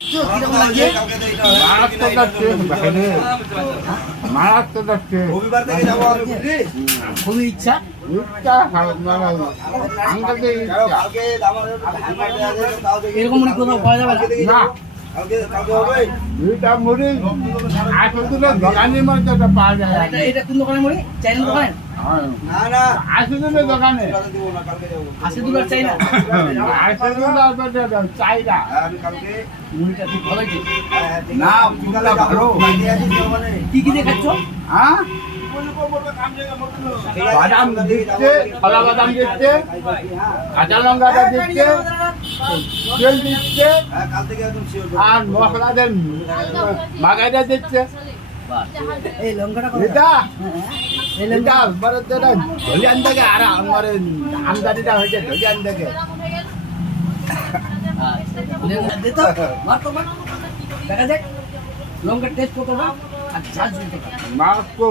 কিরকম লাগছে? রবিবার থেকে যাবো আমি, বুঝলি? খুবই ইচ্ছা। কালকে আমার ধান কাটতে আছে, তাও দেখি। এরকম মুড়ি কোথাও পাওয়া যাবে না? কালকে হবে? দোকানের মধ্যে পাওয়া যায় এটা কোন দোকানের মুড়ি? চাইনা দোকানের? না না, আশিদুলের দোকানে টাকা দিব না, কালকে যাবো। আশিদুল আর চাইনা? চাইরা হ্যাঁ, আমি কালকে মুড়িটা খুব ভালো হয়েছে। ঠিক না, আছে, বিকালে মুড়িটা যাবো। ভালো। বাকি আছি দোকানে। কি কি দিয়ে খাচ্ছ? হ্যাঁ ঠিক আছে, বাদাম সন্ধ্যার দিকে দিচ্ছে, যাবো। কলা বাদাম দিচ্ছে, হ্যাঁ, কাঁচা লঙ্কাটা দিচ্ছে, তেল দিচ্ছে হ্যাঁ, কাল থেকে একদম শিওর। আর মশলাদের মাগাইটা দিচ্ছে। এই লঙ্কাটা কত? এটা এই লঙ্কা এটা বড় যেটা ধলিয়ান থেকে আর আমার আমদানিটা হয়েছে ধলিয়ান থেকে। দে তো, মার তো মার। দেখা যাক লঙ্কার টেস্ট কতটা আর ঝাল কতটা। মাছ তো